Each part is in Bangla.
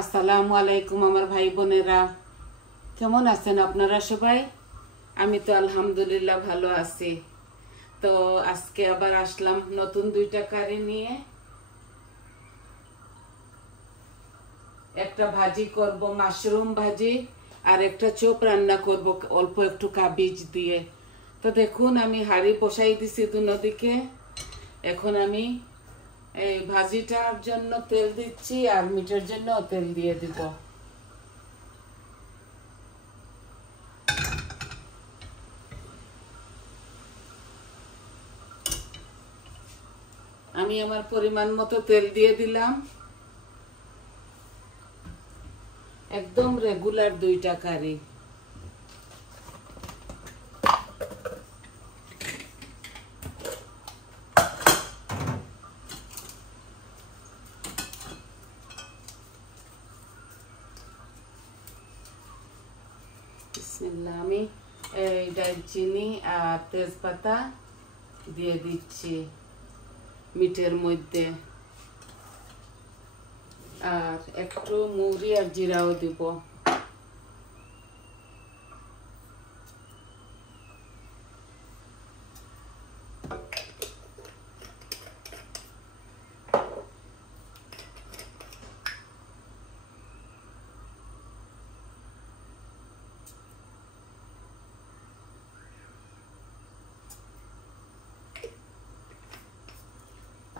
আসসালামু আলাইকুম আমার ভাই বোনেরা, কেমন আছেন আপনারা সবাই? আমি তো আলহামদুলিল্লাহ ভালো আছি। তো আজকে আবার আসলাম নতুন দুইটা কারি নিয়ে। একটা ভাজি করব, মাশরুম ভাজি, আর একটা চপ রান্না করব অল্প একটু কাবিজ দিয়ে। তো দেখুন, আমি হাঁড়ি বসাই দিছি দুদিকে। এখন আমি এই ভাজিটার জন্য তেল দিচ্ছি আর মিটের জন্য তেল দিয়ে দিব। আমি আমার পরিমাণ মতো তেল দিয়ে দিলাম। একদম রেগুলার দুইটা কারি। বিসমিল্লাহ। আমি এই দারচিনি আর তেজপাতা দিয়ে দিচ্ছি মিটের মধ্যে, আর একটু মৌরি আর জিরাও দিব।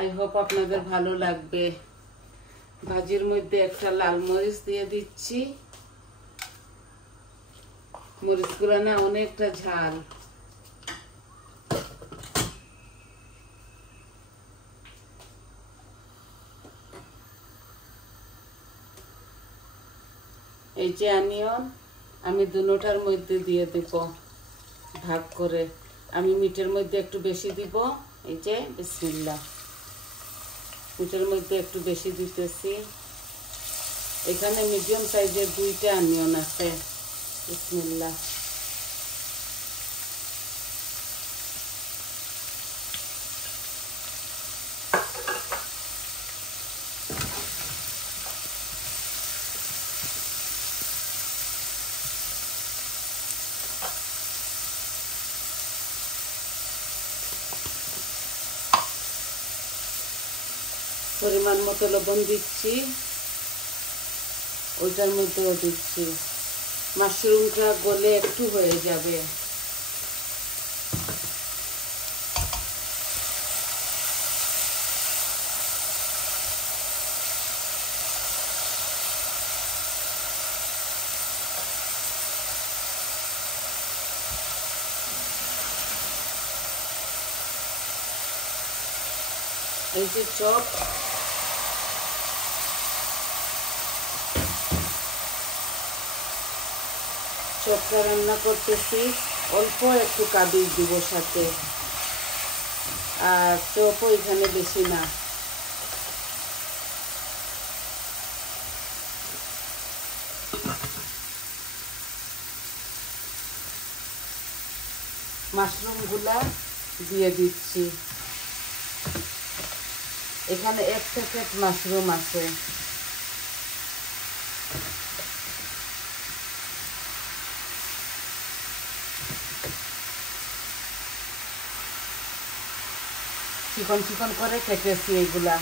আই হোপ আপনাদের ভালো লাগবে। ভাজির মধ্যে একটা লাল মরিচ দিয়ে দিচ্ছি। মরিচগুলো না অনেকটা ঝাল। এই যে অনিয়ন আমি দুটোটার মধ্যে দিয়ে দেব ভাগ করে। আমি মিটের মধ্যে একটু বেশি দিব। এই যে বিসমিল্লাহ, মিটের মধ্যে একটু বেশি দিতেছি। এখানে মিডিয়াম সাইজের দুইটা অনিয়ন আছে। বিসমিল্লাহ। পরিমাণ মতো লবণ দিচ্ছি, ওইটার মধ্যেও দিচ্ছি। মাশরুমটা গলে একটু হয়ে যাবে। এই যে চপ, চপটা রান্না করতেছি। অল্প একটু কাবিজ দিব সাথে, আর চপও এখানে বেশি না। মাশরুমগুলা দিয়ে দিচ্ছি। এখানে এক প্যাকেট মাশরুম আছে। চিকন চিকন করে কেটেছি এগুলা।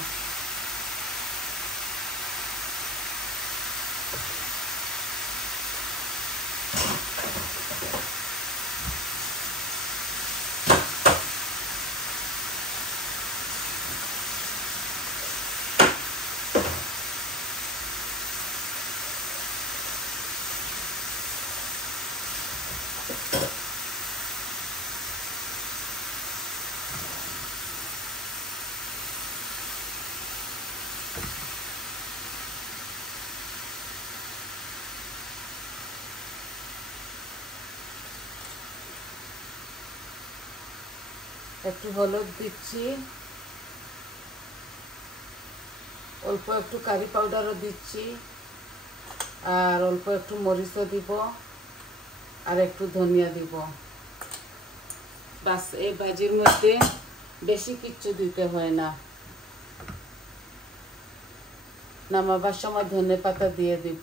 একটু হলুদ দিচ্ছি, অল্প একটু কারি পাউডারও দিচ্ছি, আর অল্প একটু মরিচও দিব, আর একটু ধনিয়া দিব। বাস, এই ভাজির মধ্যে বেশি কিচ্ছু দিতে হয় না। নামাবার সময় ধনেপাতা দিয়ে দিব।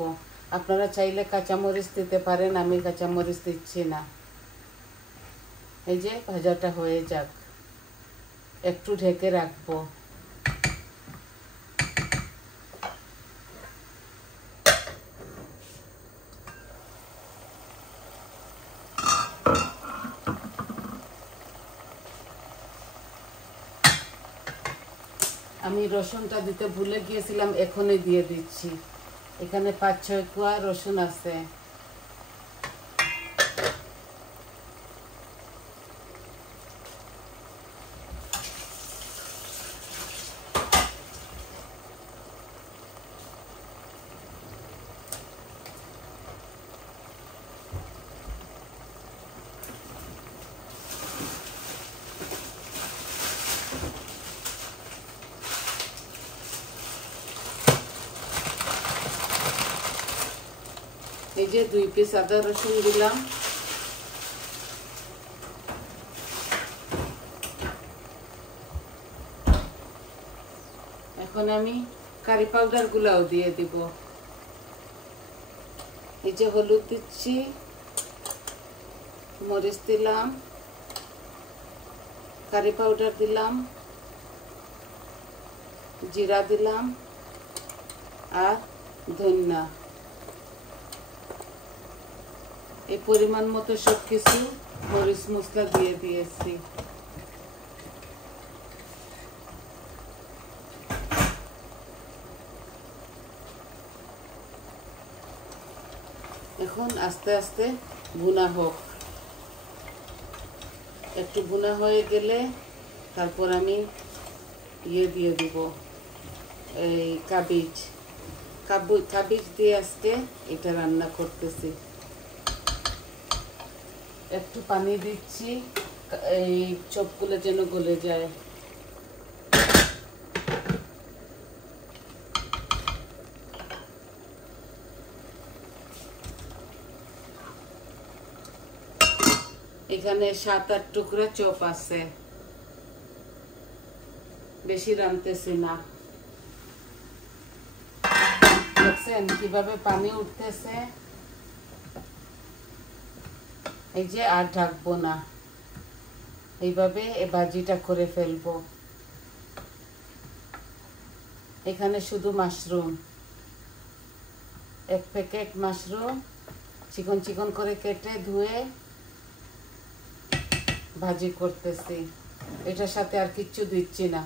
আপনারা চাইলে কাঁচামরিচ দিতে পারেন, আমি কাঁচামরিচ দিচ্ছি না। এই যে ভাজাটা হয়ে যাক, একটু ঢেকে রাখবো। আমি রসুনটা দিতে ভুলে গিয়েছিলাম, এখনই দিয়ে দিচ্ছি। এখানে 5-6 কোয়া রসুন আছে। এই যে 2 পিস আদা রসুন দিলাম। এখন আমি কারি পাউডার গুলাও দিয়ে দিব। এই যে হলুদ দিচ্ছি, মরিচ দিলাম, কারি পাউডার দিলাম, জিরা দিলাম আর ধনিয়া। এই পরিমাণ মতো সব কিছু মরিচ মশলা দিয়ে দিয়েছি। এখন আস্তে আস্তে ভুনা হোক। একটু ভুনা হয়ে গেলে তারপর আমি দিয়ে দিব, এই কাবিজ দিয়ে আজকে এটা রান্না করতেছি। একটু পানি দিচ্ছি, এই চপগুলো যেন গলে যায়। এখানে 7-8 টুকরা চপ আছে, বেশি রাঁধতেছি না। দেখছেন কিভাবে পানি উঠতেছে? এই যে আর ঢাকবো না, এইভাবে এই ভাজিটা করে ফেলবো। এখানে শুধু মাশরুম, 1 প্যাকেট মাশরুম চিকন চিকন করে কেটে ধুয়ে ভাজি করতেছি। এটার সাথে আর কিচ্ছু দিচ্ছি না,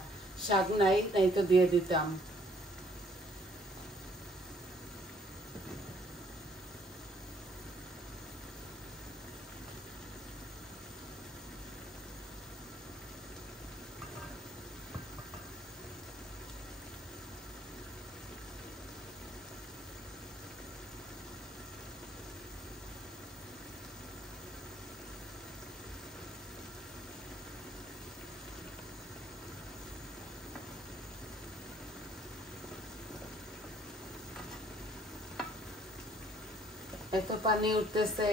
শাক নাই তো দিয়ে দিতাম। এত পানি উঠতেছে।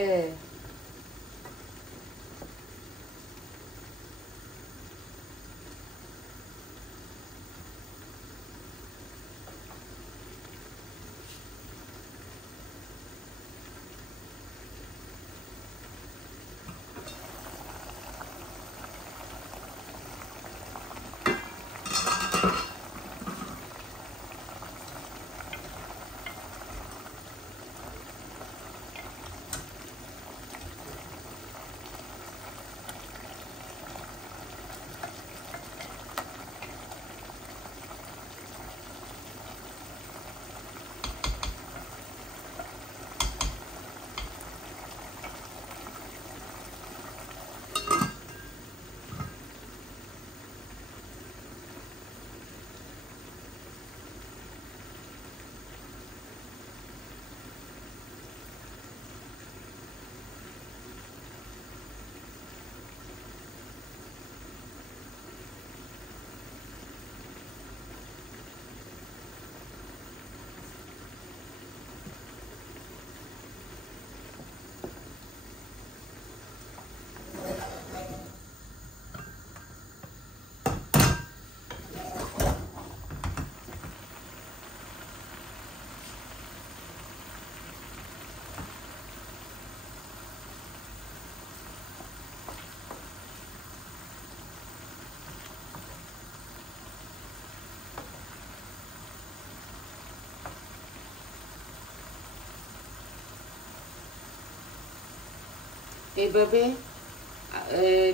এইভাবে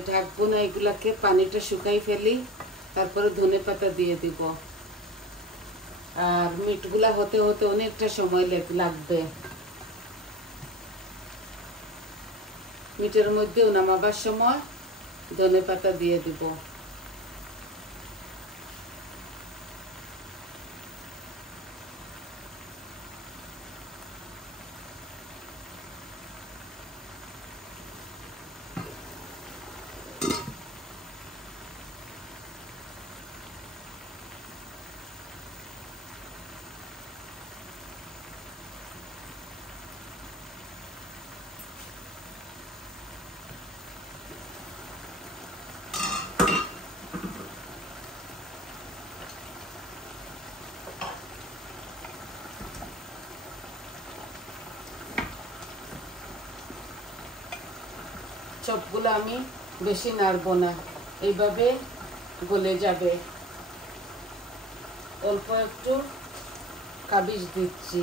ঢাকবো না, এগুলাকে পানিটা শুকাই ফেলি, তারপরে ধনেপাতা দিয়ে দিব। আর মিটগুলা হতে হতে অনেকটা সময় লাগবে। মিটের মধ্যেও নামাবার সময় ধনেপাতা দিয়ে দিব। চপগুলো আমি বেশি নাড়বো না, এইভাবে গলে যাবে। অল্প একটু কাবিজ দিচ্ছি।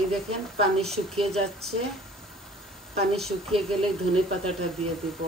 এই দেখেন পানি শুকিয়ে যাচ্ছে। পানি শুকিয়ে গেলে ধনেপাতাটা দিয়ে দিব।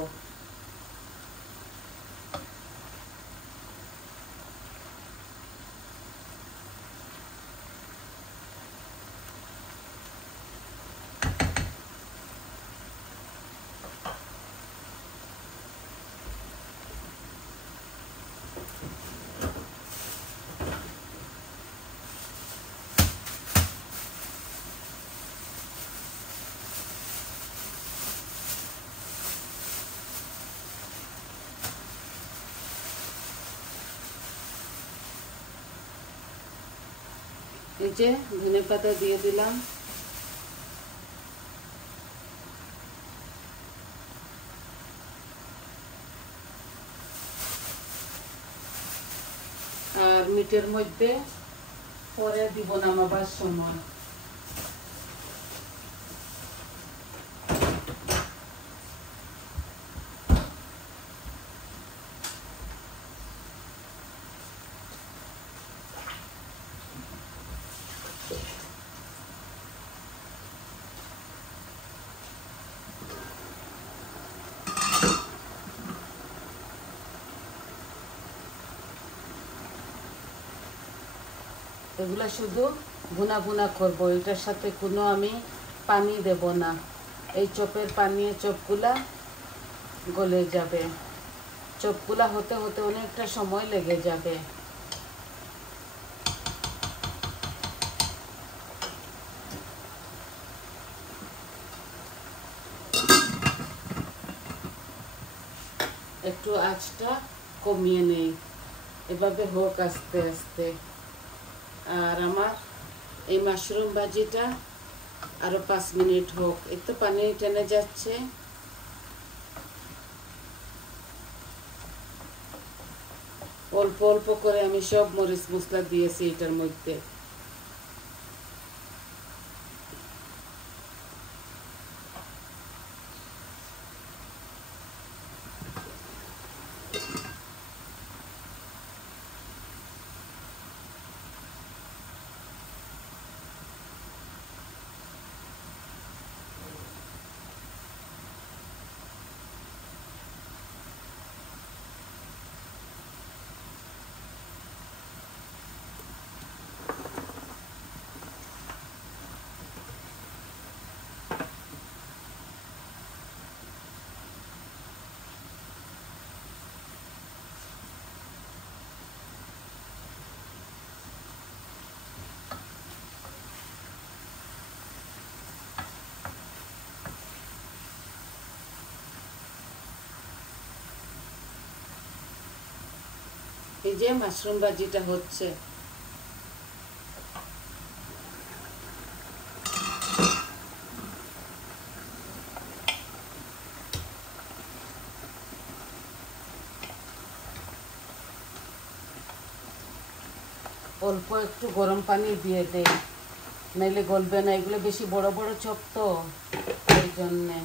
এই যে ধনেপাতা দিয়ে দিলাম। আর মিটের মধ্যে পরে দিব নামাবার সময়। এগুলা শুধু ভুনা ভুনা করবো, এটার সাথে কোনো আমি পানি দেব না। এই চপের পানি চপগুলা গলে যাবে। চপগুলা হতে হতে অনেকটা সময় লেগে যাবে। একটু আঁচটা কমিয়ে নেই, এভাবে হোক আস্তে আস্তে। আর আমার এই মাশরুম ভাজিটা আরো 5 মিনিট হোক। এই তো পানি টেনে যাচ্ছে। অল্প অল্প করে আমি সব মরিচ মশলা দিয়েছি এটার মধ্যে। এই যে মাশরুম ভাজিটা হচ্ছে। অল্প একটু গরম পানি দিয়ে দেই, নাইলে গলবে না। এগুলো বেশি বড় বড় চপ তো, এই জন্যে।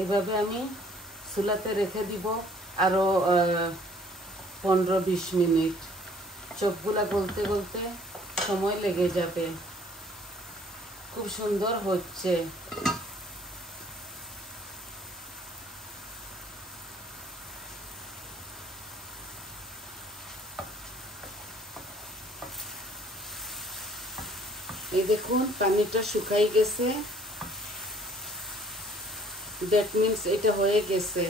এইভাবে আমি চুলাতে রেখে দিব আরও 15-20 মিনিট। চপগুলা গলতে গলতে সময় লেগে যাবে। খুব সুন্দর হচ্ছে। এই দেখুন পানিটা শুকাই গেছে, দ্যাট মিন্স এটা হয়ে গেছে।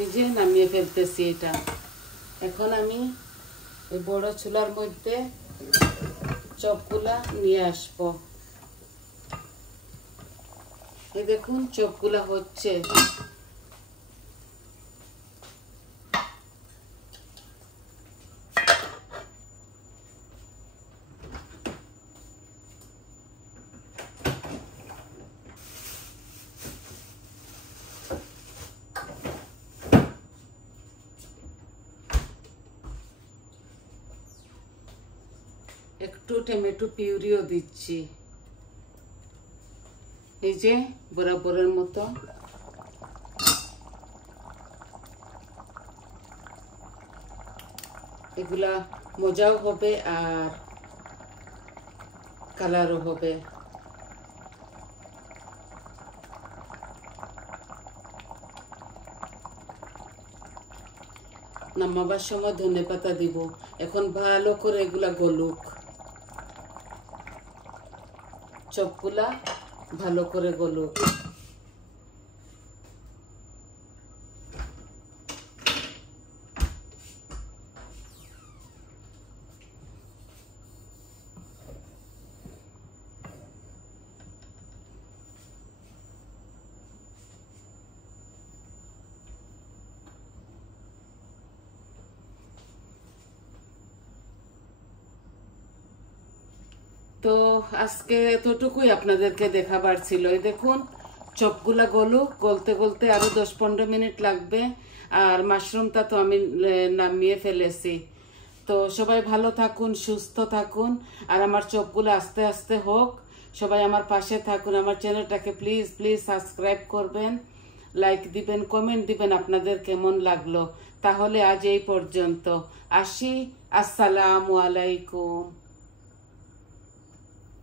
এই যে নামিয়ে ফেলতেছি এটা। এখন আমি এই বড় চুলার মধ্যে চপগুলা নিয়ে আসবো। এই দেখুন চপগুলা হচ্ছে। একটু টমেটো পিউরিও দিচ্ছি, এই যে বরাবরের মতো। এগুলা মজাও হবে আর কালারও হবে। নামাবার সময় ধনেপাতা দিব। এখন ভালো করে এগুলা গলুক, চপগুলা ভালো করে গলুক। তো আজকে এতটুকুই আপনাদেরকে দেখাবার ছিল। এই দেখুন চপগুলা গলুক, গলতে গলতে আরো 10-15 মিনিট লাগবে। আর মাশরুমটা তো আমি নামিয়ে ফেলেছি। তো সবাই ভালো থাকুন, সুস্থ থাকুন, আর আমার চপগুলো আস্তে আস্তে হোক। সবাই আমার পাশে থাকুন। আমার চ্যানেলটাকে প্লিজ প্লিজ সাবস্ক্রাইব করবেন, লাইক দিবেন, কমেন্ট দিবেন আপনাদের কেমন লাগলো। তাহলে আজ এই পর্যন্ত আসি। আসসালামু আলাইকুম।